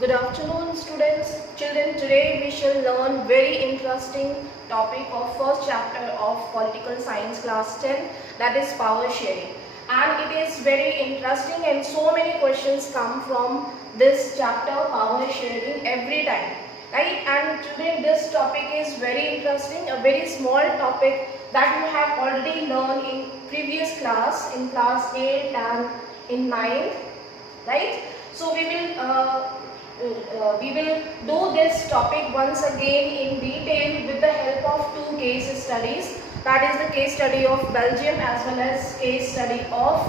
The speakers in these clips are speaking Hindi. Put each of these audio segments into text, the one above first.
Good afternoon, students. Children, today we shall learn very interesting topic of first chapter of Political Science class 10, that is power sharing. And it is very interesting and so many questions come from this chapter, power sharing, every time. Right? And today this topic is very interesting, a very small topic that you have already learned in previous class, in class 8 and in 9. Right? So we will do this topic once again in detail with the help of two case studies. That is the case study of Belgium as well as case study of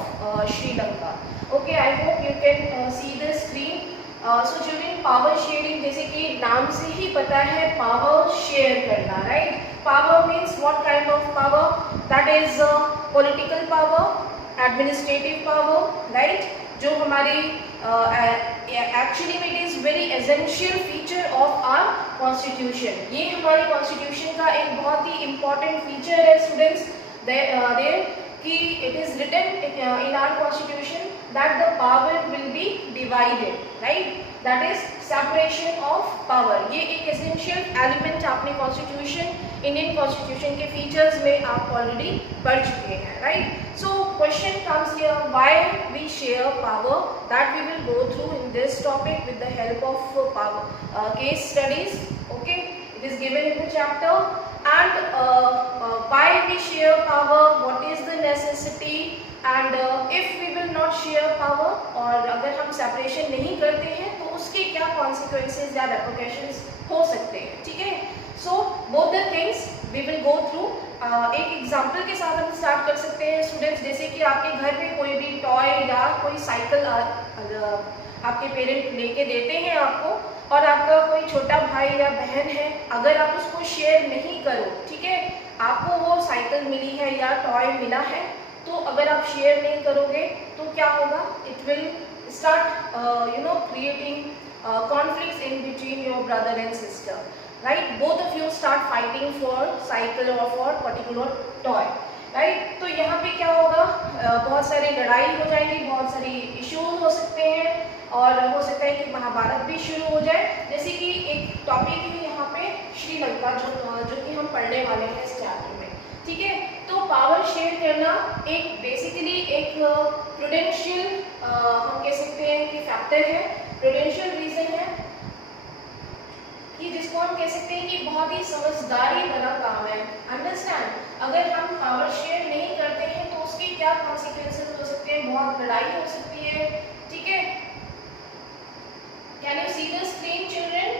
Sri Lanka. Okay, I hope you can see the screen. So children, power sharing जैसे कि नाम से ही पता है power share करना, right? Power means what kind of power? That is political power, administrative power, right? जो हमारी एक्चुअली में it is very essential feature of our constitution. ये हमारी कॉन्स्टिट्यूशन का एक बहुत ही इम्पॉर्टेंट फीचर है स्टूडेंट्स देयर कि it is written in our constitution that the power will be divided, right? That is separation of power. ये एक एसेंशियल एलिमेंट आपने कॉन्स्टिट्यूशन, इंडियन कॉन्स्टिट्यूशन के फीचर्स में आप ऑलरेडी पढ़ चुके हैं, right? So question comes here, why we share power, that we will go through in this topic with the help of power case studies. Okay, it is given in the chapter. And why we share power, what is the necessity, and if we will not share power, और अगर हम separation नहीं करते हैं तो उसके क्या consequences या repercussions हो सकते हैं, ठीक है? So both the things we will go through. एक एग्जाम्पल के साथ हम स्टार्ट कर सकते हैं स्टूडेंट्स. जैसे कि आपके घर पे कोई भी टॉय या कोई साइकिल आपके पेरेंट लेके देते हैं आपको, और आपका कोई छोटा भाई या बहन है, अगर आप उसको शेयर नहीं करो, ठीक है, आपको वो साइकिल मिली है या टॉय मिला है, तो अगर आप शेयर नहीं करोगे तो क्या होगा? It will start creating conflicts in between your brother and sister, right? Both of you start fighting for cycle or for particular toy, right? तो यहाँ पे क्या होगा? बहुत सारी लड़ाई हो जाएगी, बहुत सारी इश्यूज हो सकते हैं, और हो सकता है कि महाभारत भी शुरू हो जाए. जैसे कि एक टॉपिक है यहाँ पे श्रीलंका, जो कि हम पढ़ने वाले हैं इस चैप्टर में, ठीक है? तो पावर शेयर करना एक बेसिकली एक प्रूडेंशियल हम कह सकते हैं कि फैक्टर है, प्रूडेंशियल रीजन है कि जिसको हम कह सकते हैं कि बहुत ही समझदारी भरा काम है. अंडरस्टैंड? अगर हम पावर शेयर नहीं करते हैं तो उसके क्या कॉन्सिक्वेंसेस हो सकते हैं? बहुत लड़ाई हो सकती है, ठीक है? Can you see the screen children?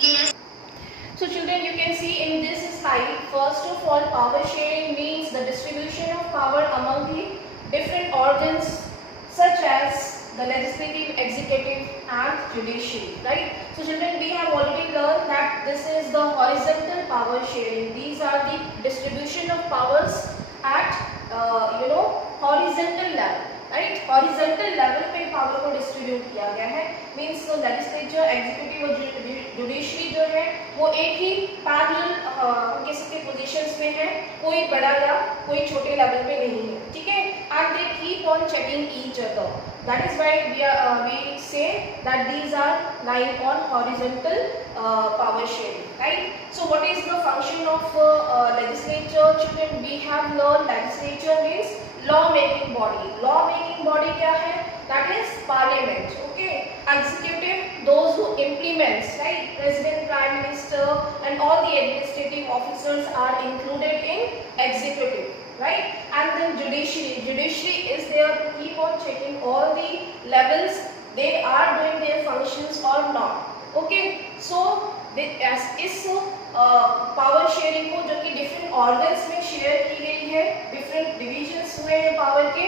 Yes. So children, you can see in this slide, first of all, power sharing means the distribution of power among the different organs such as the legislative, executive and judiciary, right? So children, we have already learned that this is the horizontal power sharing. These are the distribution of powers at horizontal level, right? Horizontal level पे power को distribute किया गया है. Means the legislature, executive और judiciary जो है वो एक ही parallel कह सकते पोजीशंस में है, कोई बड़ा या कोई छोटे लेवल पे नहीं है, ठीक है? And they keep on checking each other. That is why we say that these are lying on horizontal power sharing, right? So what is the function of legislature? Children, we have learned legislature means law making body. Law making body क्या है? That is parliament. Okay. Executive, those who implements, right? President, prime minister and all the administrative officers are included in executive, right? And then judiciary. Judiciary is there to keep on checking all the levels they are doing their functions or not. Okay. So इस पावर शेयरिंग को जो कि डिफरेंट ऑर्गन्स में शेयर की गई है, डिफरेंट डिविजन्स हुए हैं पावर के,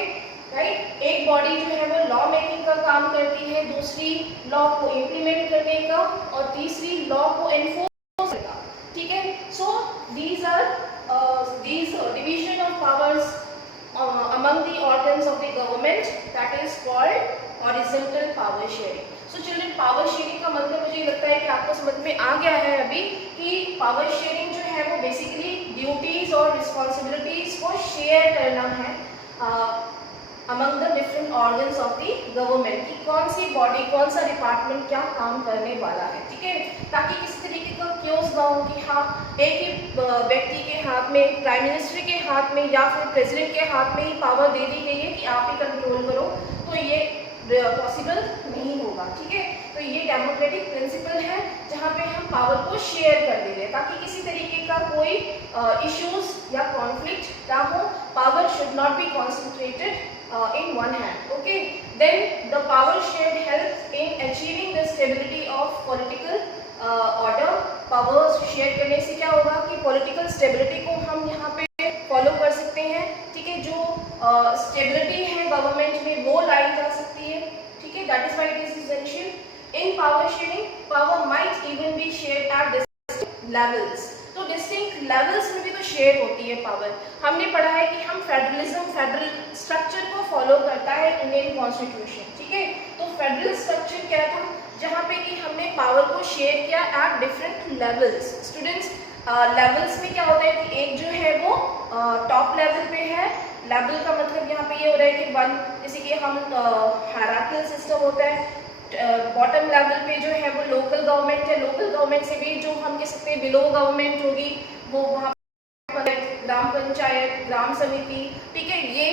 राइट? एक बॉडी जो है वो लॉ मेकिंग का काम करती है, दूसरी लॉ को इम्प्लीमेंट करने का, और तीसरी लॉ को एनफोर्स करने का, ठीक है? सो these division of powers among the organs of the government, that is called horizontal power sharing. So children, power sharing का मतलब मुझे लगता है कि आपको समझ में आ गया है अभी कि पावर शेयरिंग जो है वो बेसिकली ड्यूटीज और रिस्पॉन्सिबिलिटीज को शेयर करना है among the different organs of the government, कि कौन सी बॉडी, कौन सा डिपार्टमेंट क्या काम करने वाला है, ठीक है, ताकि किसी तरीके का क्योस ना हो कि हाँ एक ही व्यक्ति के हाथ में, प्राइम मिनिस्टर के हाथ में या फिर प्रेसिडेंट के हाथ में ही पावर दे दी गई है कि आप ही कंट्रोल करो, तो ये पॉसिबल नहीं होगा, ठीक है। तो ये डेमोक्रेटिक प्रिंसिपल है जहाँ पे हम पावर को शेयर कर दे रहे हैं ताकि किसी तरीके का कोई इश्यूज या कॉन्फ्लिक्ट ना हो। Power should not be concentrated in one hand, okay. Then the power shared helps in achieving the stability of political order. Powers share करने से क्या होगा कि political stability को हम यहाँ पे follow कर सकते हैं, ठीक है। जो stability है government में वो लाई जा सकती है, ठीक है। That is why it is essential. In power sharing, power might even be shared at distinct levels. तो डिस्टिंक्ट लेवल्स में भी तो शेयर होती है पावर। हमने पढ़ा है कि हम फेडरलिज्म, फेडरल स्ट्रक्चर को फॉलो करता है इंडियन कॉन्स्टिट्यूशन, ठीक है। तो फेडरल स्ट्रक्चर क्या था, जहाँ पे कि हमने पावर को शेयर किया at different levels. Students, levels में क्या होता है कि एक जो है वो टॉप लेवल पे है। लेवल का मतलब यहाँ पे ये हो रहा है कि वन, जैसे कि हम हायरार्किकल सिस्टम होता है, बॉटम लेवल पे जो है वो लोकल गवर्नमेंट है, लोकल गवर्नमेंट से भी जो हम कह सकते हैं बिलो गवर्नमेंट होगी, वो वहाँ ग्राम पंचायत, ग्राम समिति, ठीक है, ये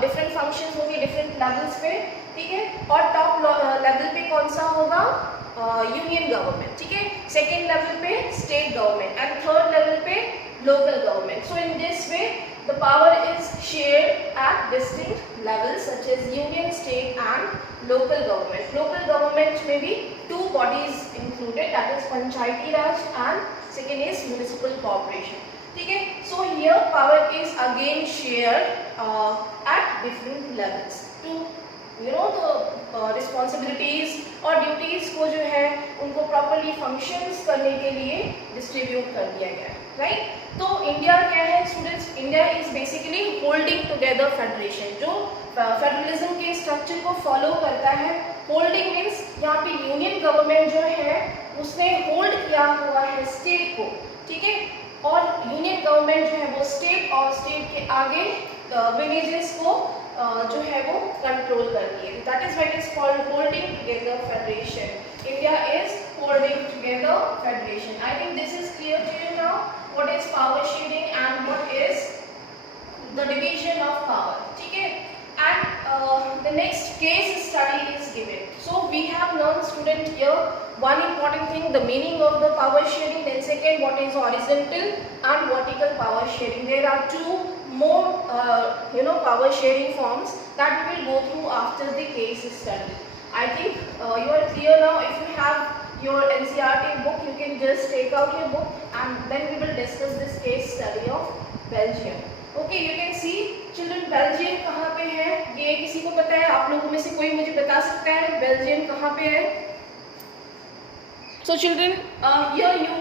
डिफरेंट फंक्शंस होंगे डिफरेंट लेवल्स पे, ठीक है। और टॉप लेवल पे कौन सा होगा, यूनियन गवर्नमेंट, ठीक है। सेकेंड लेवल पे state government and third level पे local government. So in this way the power is shared at distinct levels such as union, state and local government. Local government में भी two bodies included, that is Panchayati Raj and second is municipal corporation, ठीक है। So here power is again shared at different levels to the responsibilities और duties को जो है उनको properly functions करने के लिए distribute कर दिया गया है, राइट। तो इंडिया क्या है students, India is basically holding together federation, जो फेडरलिज्म के स्ट्रक्चर को फॉलो करता है। होल्डिंग मीन्स यहाँ पे यूनियन गवर्नमेंट जो है उसने होल्ड किया हुआ है स्टेट को, ठीक है, और यूनियन गवर्नमेंट जो है वो स्टेट और स्टेट के आगे विलेजेस को जो है वो कंट्रोल करती है। That is why it is called holding together federation. India is holding together federation. I think this is clear to you now. What is power sharing and what is the division of power, ठीक है। And the next case study is given. So we have learned student here one important thing, the meaning of the power sharing, then second what is horizontal and vertical power sharing. There are two more power sharing forms that we will go through after the case study. I think you are clear now. If you have your NCERT book, you can just take out your book and then we will discuss this case study of Belgium. Okay, you can see children, Belgium कहाँ पे है, ये किसी को पता है? आप लोगों में से कोई मुझे बता सकता है Belgium कहाँ पे है? So children, here you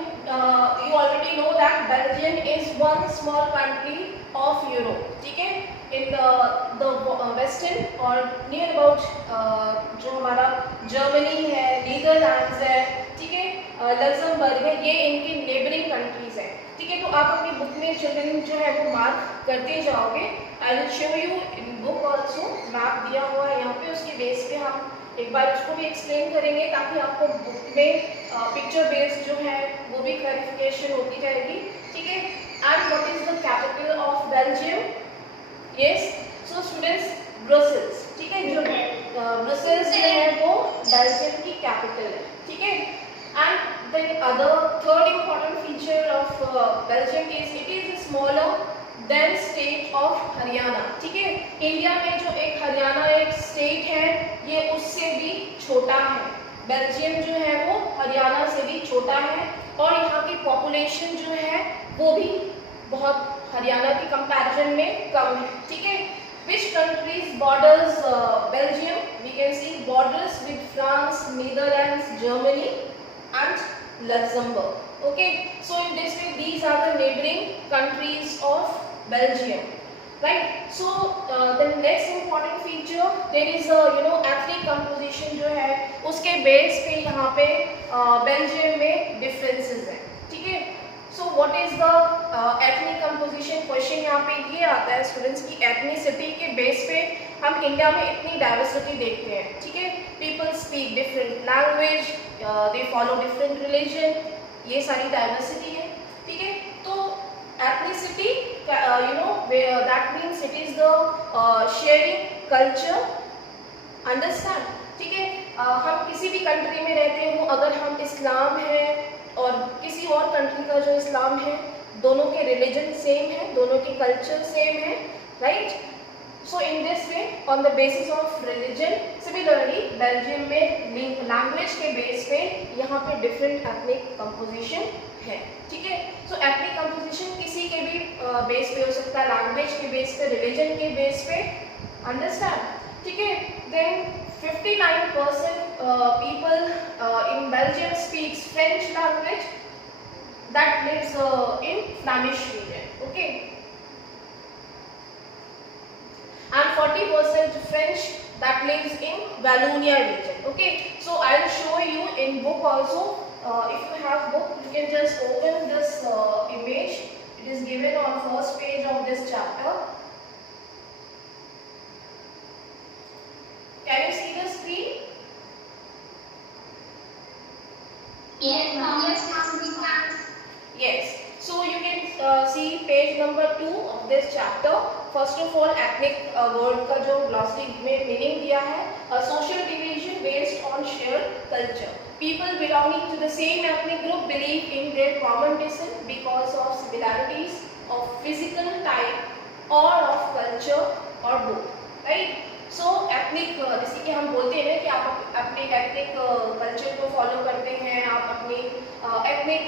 already know that Belgium is one small country of Europe, ठीक है, in the western और near about जो हमारा जर्मनी है, नीदरलैंड्स है, ठीक है, लग्जमबर्ग है, ये इनकी नेबरिंग कंट्रीज है, ठीक है। तो आप अपनी बुक में चिल्ड्रन जो है वो मार्क करते जाओगे। I will show you in book also, map दिया हुआ है यहाँ पे, उसके बेस पे हम एक बार उसको भी एक्सप्लेन करेंगे ताकि आपको बुक में पिक्चर बेस्ड जो है वो भी क्लैरिफिकेशन होती जाएगी, ठीक है। And what is the capital of Belgium? Yes, so students, Brussels, ठीक है, जो ब्रसेल्स जो है वो बेल्जियम की कैपिटल है, ठीक है। And the other third important feature of Belgium is it is smaller than state of Haryana, ठीक है। इंडिया में जो एक हरियाणा एक स्टेट है ये उससे भी छोटा है, बेल्जियम जो है वो हरियाणा से भी छोटा है और यहाँ की पॉपुलेशन जो है वो भी बहुत हरियाणा के कंपैरिजन में कम है, ठीक है। Which countries borders Belgium? We can see borders with France, Netherlands, Germany and Luxembourg. Okay, so in this way these are the neighboring countries of Belgium, right? So the next important feature, there is a ethnic composition जो है उसके बेस पे यहाँ पे बेल्जियम में डिफरेंसेस हैं, ठीक है। So what is the ethnic composition? Question यहाँ पे ये आता है स्टूडेंट्स की एथनिसिटी के बेस पे हम इंडिया में इतनी डाइवर्सिटी देखते हैं, ठीक है। People speak different language, they follow different religion, ये सारी डाइवर्सिटी है, ठीक है। तो ethnicity, that means it is the sharing culture, understand, ठीक है। हम किसी भी कंट्री में रहते हो, अगर हम इस्लाम है और किसी और कंट्री का जो इस्लाम है, दोनों के रिलीजन सेम है, दोनों के कल्चर सेम है, right. So in this way on the basis of religion, similarly Belgium में लैंग्वेज के बेस पे यहाँ पे डिफरेंट एथनिक कंपोजिशन है, ठीक है। सो एथनिक कंपोजिशन किसी के भी बेस पे हो सकता है, लैंग्वेज के बेस पे, रिलीजन के बेस पे, अंडरस्टैंड, ठीक है। Then 59% people in Belgium speaks French language that lives in Flemish region, okay, and 40% French that lives in Wallonia region, okay. So I will show you in book also. If you have book, you can just open this image. It is given on first page of this chapter. Can you see the screen? Yes, ma'am. Yes, ma'am. Yes. So you can see page number 2 of this chapter. First of all, ethnic word का जो glossary में meaning दिया है, a social division based on shared culture. People belonging to the same ethnic group believe in their common descent because of similarities of physical type or of culture or both, right? So ethnic, जैसे कि हम बोलते हैं ना कि आप अपने एथनिक कल्चर को फॉलो करते हैं, आप अपनी एथनिक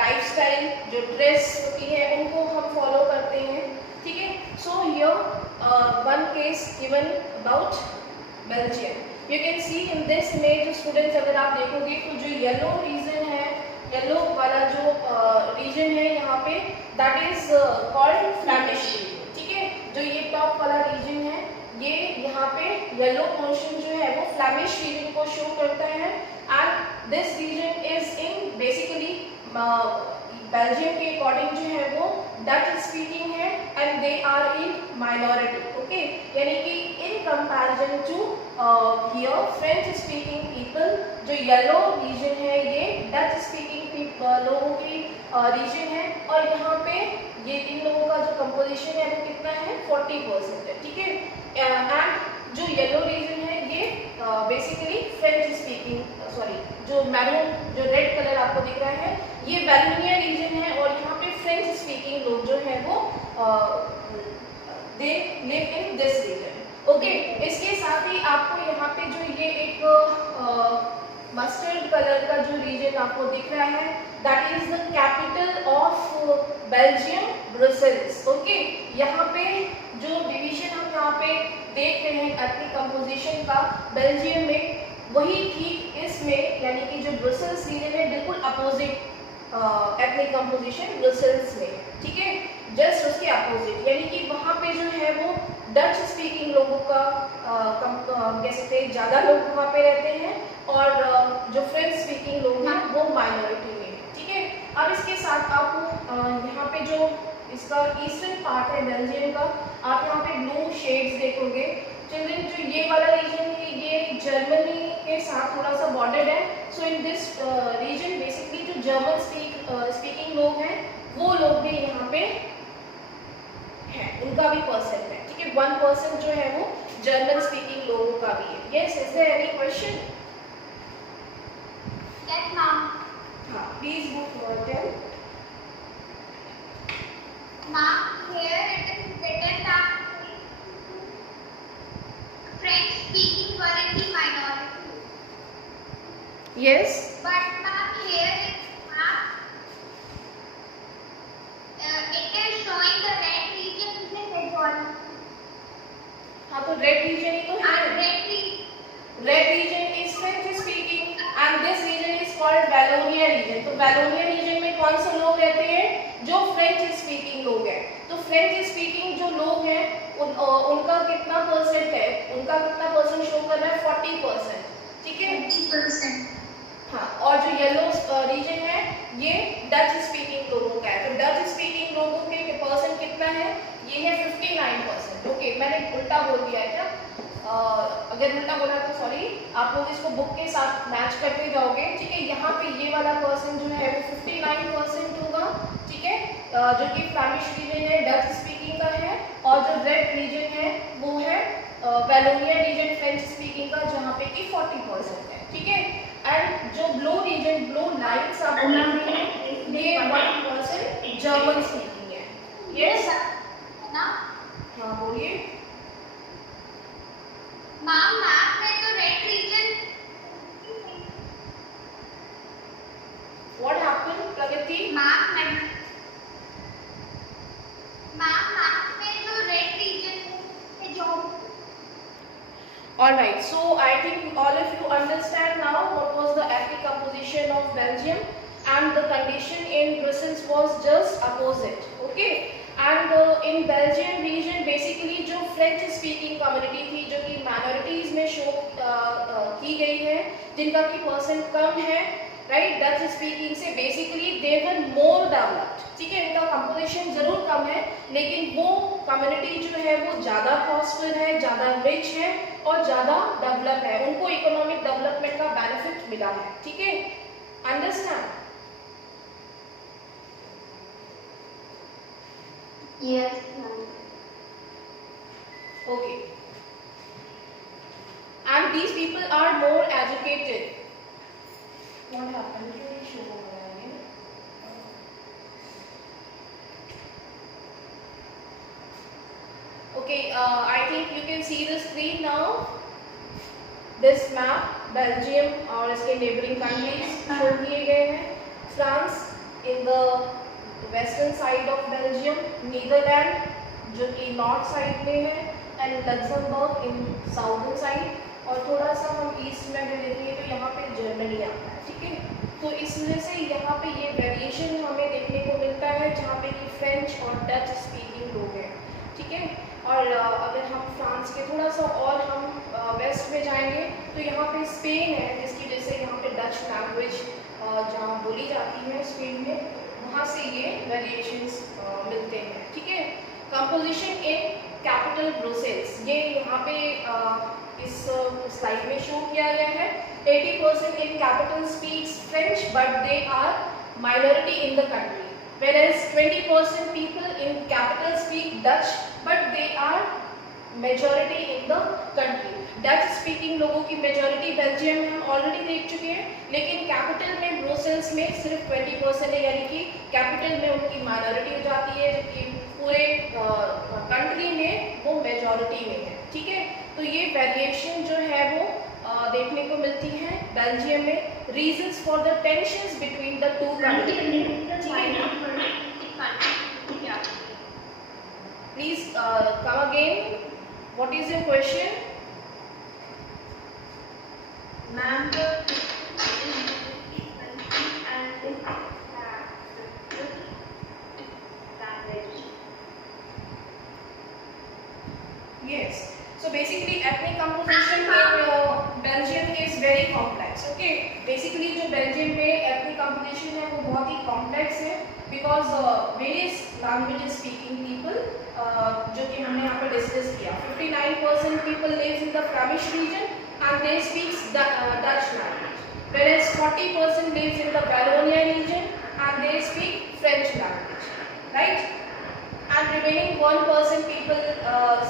लाइफस्टाइल जो ड्रेस होती है उनको हम फॉलो करते हैं, ठीक है। So here one case given about Belgium, you can see in this image students, अगर आप देखोगे तो जो येलो रीजन है, येलो वाला जो रीजन है यहाँ पे, दैट इज कॉल्ड फ्लैमिश, ठीक है। जो ये टॉप वाला रीजन है, ये यहाँ पे येलो पोर्शन जो है वो फ्लैमिश रीजन को शो करता है, and this region is in basically Belgium के अकॉर्डिंग जो है वो डच स्पीकिंग है, and they are in minority, okay. यानी कि in comparison to here French speaking people, जो येलो रीजन है ये डच स्पीकिंग लोगों की रीजन है, और यहाँ पे ये इन लोगों का जो कंपोजिशन है वो कितना है, 40% है, ठीक है। एंड जो येलो रीजन है ये बेसिकली फ्रेंच स्पीकिंग, सॉरी, जो मैरून, जो रेड कलर आपको दिख रहा है ये वैलोनिया रीजन है, और यहाँ पे फ्रेंच स्पीकिंग लोग जो है वो they live in this region, okay. इसके साथ ही आपको यहाँ पे जो ये एक मस्टर्ड कलर का जो रीजन आपको दिख रहा है, that is the capital of Belgium, Brussels, okay. यहाँ पे जो डिवीजन हम यहाँ पे देख रहे हैं एथनिक कंपोजिशन का बेल्जियम में, वही ठीक इसमें, यानी कि जो ब्रुसेल्स रीजन है बिल्कुल अपोजिट एथनिक कंपोजिशन ब्रुसेल्स में, ठीक है, जस्ट उसके अपोजिट, यानी कि वहाँ पे जो है वो डच स्पीकिंग लोगों का कह सकते हैं ज़्यादा लोग वहाँ पे रहते हैं, और जो फ्रेंच स्पीकिंग लोग हैं वो माइनॉरिटी में है, ठीक है। अब इसके साथ आपको यहाँ पे जो इसका ईस्टर्न पार्ट है बेल्जियम का, आप यहाँ पे ब्लू शेड्स देखोगे चिल्ड्रन, जो ये वाला रीजन है ये जर्मनी के साथ थोड़ा सा बॉर्डर्ड है। सो इन दिस रीजन बेसिकली जो जर्मन स्पीकिंग लोग हैं वो लोग भी यहाँ पे हैं, उनका भी परसेंट है, ठीक है। 1% जो है वो जर्मन स्पीकिंग लोगों का भी है। Yes, is there any question? Yes, ma'am. हाँ, please go tell. Ma'am, here it is written that French speaking were in the minority. Yes. But ma'am, here it is showing the red region is in majority. हाँ, तो रेड रीजन ही तो है। And red region is French speaking and this region is called Wallonia region. तो वैलोनिया रीजन में कौन से लोग रहते हैं? जो फ्रेंच स्पीकिंग लोग हैं। तो फ्रेंच स्पीकिंग जो लोग हैं उनका कितना परसेंट है? उनका कितना परसेंट शो कर रहा है? 40%, ठीक है। 40%. हाँ, और जो येलो रीजन है ये डच स्पीकिंग लोगों का है। तो डच स्पीकिंग लोगों के परसेंट कितना है? ये है 59%। ओके, मैंने उल्टा बोल दिया है क्या? अगर उल्टा बोला तो सॉरी, आप लोग इसको बुक के साथ मैच करते जाओगे, ठीक है। यहाँ पे ये वाला पर्सन जो है वो 59% होगा, ठीक है, जो कि फ्लैमिश रीजन है, डच स्पीकिंग का है, और जो रेड रीजन है वो है वैलोनिया रीजन, फ्रेंच स्पीकिंग का, जहाँ पे कि 40% है, ठीक है। एंड जो ब्लू रीजन, ब्लू लाइन्स आप देख रहे हैं, ये 1% जर्मन स्पीकिंग है। यस ना हाँ बोलिए मैम, मैप में तो red region what happened Pragati? Map में तो रेड रीजन है जो। Alright, so I think all of you understand now what was the ethnic composition of Belgium, and the condition in Brussels was just opposite, okay. And in Belgium region basically जो French speaking community थी, जो कि minorities में शो की गई है, जिनका कि परसेंट कम है, राइट, डच स्पीकिंग से basically they were more developed, ठीक है। इनका कंपोजिशन जरूर कम है, लेकिन वो कम्युनिटी जो है वो ज़्यादा प्रॉस्पर है, ज़्यादा रिच है और ज़्यादा डेवलप है, उनको इकोनॉमिक डेवलपमेंट का बेनिफिट मिला है, ठीक है। Understand? Yes, ma'am. Okay. And these people are more educated. What happened? क्यों नहीं show हो रहा है ये? Okay, I think you can see the screen now. This map, Belgium और इसके neighboring countries show किए गए हैं. France in the western side of Belgium, Netherlands जो कि नॉर्थ साइड में है, and Luxembourg in southern side, और थोड़ा सा हम ईस्ट में भी देखेंगे तो यहाँ पे जर्मनी आता है, ठीक है। तो इस वजह से यहाँ पे ये वेरिएशन हमें देखने को मिलता है, जहाँ पे कि फ्रेंच और डच स्पीकिंग लोग हैं, ठीक है। और अगर हम फ्रांस के थोड़ा सा और हम वेस्ट में जाएंगे तो यहाँ पे स्पेन है, जिसकी वजह से यहाँ पे डच लैंग्वेज जहाँ बोली जाती है स्पेन में, वहाँ से ये वेरिएशंस मिलते हैं, ठीक है। कंपोजिशन इन कैपिटल ब्रुसेल्स, ये यहाँ पे इस स्लाइड में शो किया गया है। 80% in capital speaks French but they are minority in the country, whereas 20% people in capital speak Dutch but they are majority in the country. Dutch speaking लोगों की मेजॉरिटी बेल्जियम में हम ऑलरेडी देख चुके हैं, लेकिन कैपिटल में ब्रुसेल्स में सिर्फ 20% है, यानी कि कैपिटल में उनकी माइनॉरिटी हो जाती है, जबकि पूरे कंट्री में वो मेजॉरिटी में है, ठीक है। तो ये वेरिएशन जो है वो देखने को मिलती है बेल्जियम में। Reasons for the tensions between the two countries, please come again, what is your question? Ma'am, Yes. So basically ethnic composition in Belgium is very complex. Okay. Basically जो बेल्जियम में ethnic composition है वो बहुत ही complex है, because various languages speaking people जो कि हमने यहाँ पर डिस्कस किया। 59% people live in the Flemish region and they speak Dutch language, whereas 40% lives in the Wallonia region and they speak French language, right? And remaining 1% people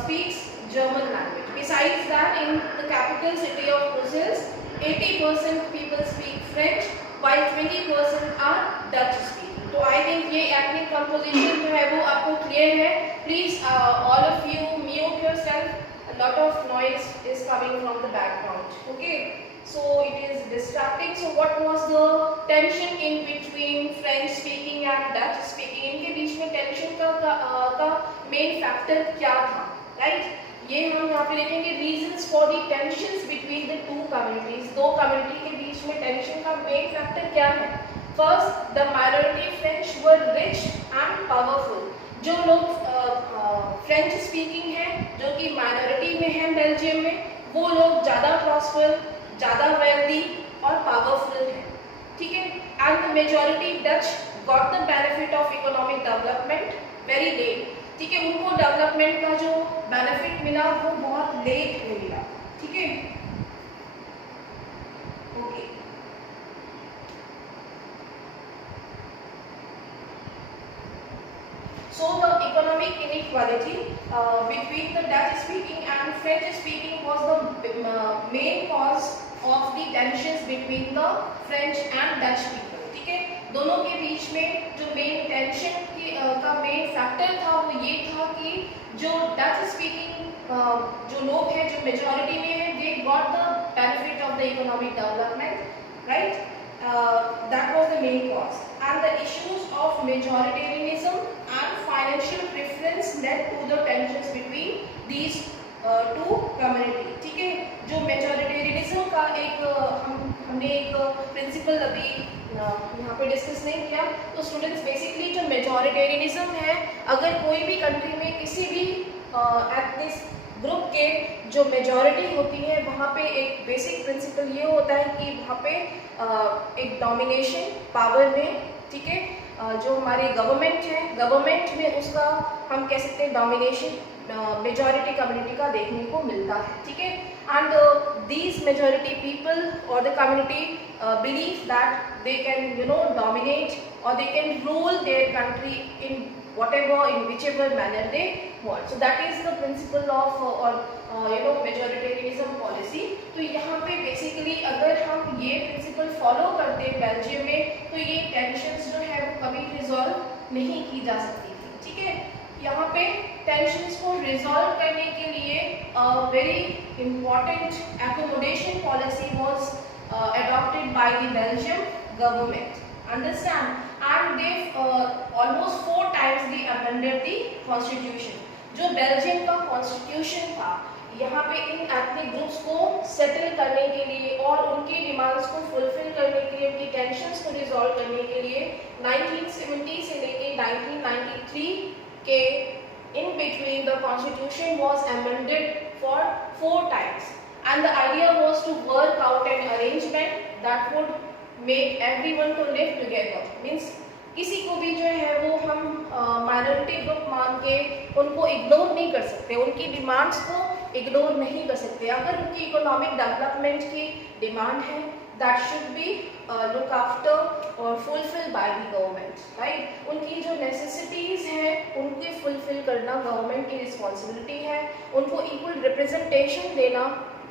speaks German language. Besides that, in the capital city of Brussels, 80% people speak French, while 20% are Dutch speaking. So I think ये ethnic composition जो है वो आपको clear है. Please all of you mute yourself. A lot of noise is coming from the background. Okay. So it is distracting. So what was the tension in between French speaking and Dutch speaking? इनके बीच में tension का main factor क्या था, right? ये हम यहाँ पे देखेंगे reasons for the tensions between the two communities. दो community के बीच में tension का main factor क्या है? First, the minority French were rich and powerful. जो लोग फ्रेंच स्पीकिंग हैं, जो कि माइनॉरिटी में हैं बेल्जियम में, वो लोग ज़्यादा प्रॉस्पर, ज़्यादा वेल्दी और पावरफुल है, ठीक है। And the majority Dutch got the benefit of economic development very late, ठीक है, उनको डेवलपमेंट का जो बेनिफिट मिला वो बहुत लेट में मिला, ठीक है। Okay, so the economic inequality between the Dutch speaking and French speaking was the main cause of the tensions between the French and Dutch people, ठीक है। दोनों के बीच में जो मेन टेंशन का मेन फैक्टर था वो ये था कि जो डच स्पीकिंग जो लोग हैं, जो मेजॉरिटी में है, they got the benefit of the economic development, right, that was the main cause, and the issues of majoritarianism and financial preference led to the tensions between these two community, ठीक है। जो मेजॉरिटेरियनिज्म का एक हमने एक प्रिंसिपल अभी यहाँ पे डिस्कस नहीं किया, तो स्टूडेंट्स बेसिकली जो मेजॉरिटेरियनिज्म है, अगर कोई भी कंट्री में किसी भी एथनिक ग्रुप के जो मेजॉरिटी होती है वहाँ पे एक बेसिक प्रिंसिपल ये होता है कि वहाँ पे एक डोमिनेशन पावर में, ठीक है, जो हमारी गवर्नमेंट है, गवर्नमेंट में उसका हम कह सकते हैं डोमिनेशन मेजॉरिटी कम्युनिटी का देखने को मिलता है, ठीक है। एंड दीज मेजॉरिटी पीपल और the community believe that they can dominate or they can rule their country in whatever, in whichever manner they want. So that is the principle of majoritarianism policy. तो यहाँ पे basically अगर हम ये principle follow करते हैं बेल्जियम में, तो ये tensions जो है वो कभी resolve नहीं की जा सकती थी, ठीक है। यहाँ पे tensions को resolve करने के लिए very important accommodation policy was adopted by the Belgium government. Understand? And they almost 4 times they amended the constitution. जो बेल्जियम का कॉन्स्टिट्यूशन था, यहाँ पे इन एथनिक ग्रुप्स को सेटल करने के लिए और उनकी डिमांड्स को फुलफिल करने के लिए, उनकी टेंशन्स को रिजॉल्व करने के लिए 1970 से लेके 1993 के in between the constitution was amended for 4 times, and the idea was to work out an arrangement that would make everyone to live together. Means किसी को भी जो है वो हम माइनॉरिटी ग्रुप मान के उनको इग्नोर नहीं कर सकते, उनकी डिमांड्स को इग्नोर नहीं कर सकते। अगर उनकी इकोनॉमिक डेवलपमेंट की डिमांड है, that should be look after और fulfil by the government, right. उनकी जो नेसेसिटीज़ हैं उनकी फुलफिल करना गवर्नमेंट की रिस्पॉन्सिबिलिटी है, उनको इक्वल रिप्रेजेंटेशन देना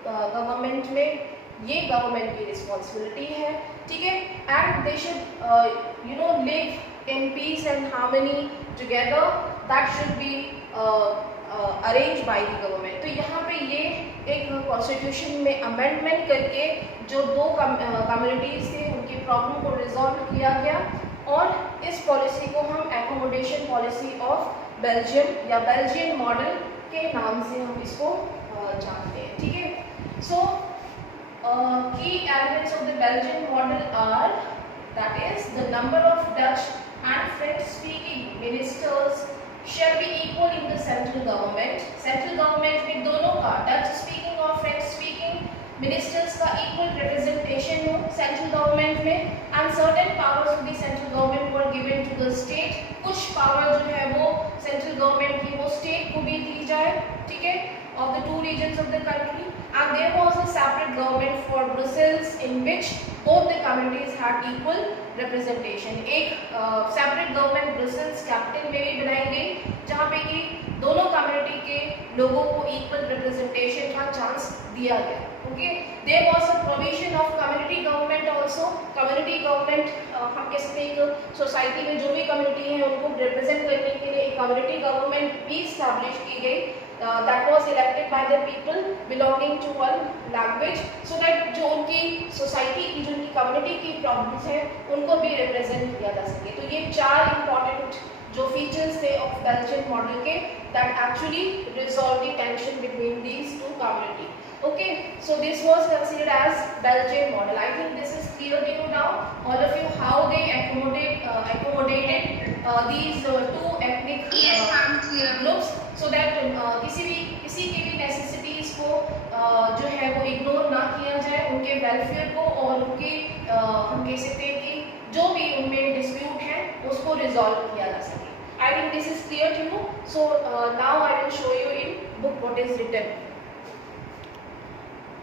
गवर्नमेंट में ये गवर्नमेंट की रिस्पॉन्सिबिलिटी है, ठीक है। And they should live in peace and harmony together, that should be arrange by the government. तो यहाँ पे ये एक कॉन्स्टिट्यूशन में अमेंडमेंट करके जो 2 कम्युनिटीज़ थे उनकी प्रॉब्लम को रिजॉल्व किया गया, और इस पॉलिसी को हम एकोमोडेशन पॉलिसी ऑफ बेल्जियम या बेल्जियन मॉडल के नाम से हम इसको जानते हैं, ठीक है। सो key elements of the Belgian model are, that is, the number of Dutch and French speaking ministers shall be equal in the central government. Central government में दोनों का, Dutch speaking और French speaking ministers का equal representation हो central government में, and certain powers of the central government were given to the state. कुछ power जो है वो central government की वो state को भी दी जाए, ठीक है, of the 2 regions of the country. And there was a separate government for Brussels in which both the communities had equal representation. एक separate government Brussels capital में भी बनाई गई, जहाँ पे कि दोनों कम्युनिटी के लोगों को equal representation का चांस दिया गया, okay? There was a provision of community government also. Community government हम कह सकते हैं एक सोसाइटी में जो भी कम्युनिटी है उनको रिप्रेजेंट करने के लिए एक कम्युनिटी गवर्नमेंट भी स्टैब्लिश की गई, that was elected by the people belonging to one language, so that जो उनकी सोसाइटी की, जो उनकी कम्युनिटी की प्रॉब्लम्स हैं उनको भी रिप्रेजेंट किया जा सके। तो ये 4 इंपॉर्टेंट जो फीचर्स थे ऑफ बेल्जियन मॉडल के, that actually resolve the tension between these 2 communities. Okay, so this was considered as Belgian model. I think this is clear to you now, all of you, how they accommodated these 2 ethnic groups, so that किसी की भी नेसेसिटीज़ को जो है वो इग्नोर ना किया जाए, उनके वेलफेयर को और उनकी हम कह सकते हैं कि जो भी उनमें डिस्प्यूट है उसको रिजॉल्व किया जा सके। I think this is clear to you. So now I will show you in book what is written.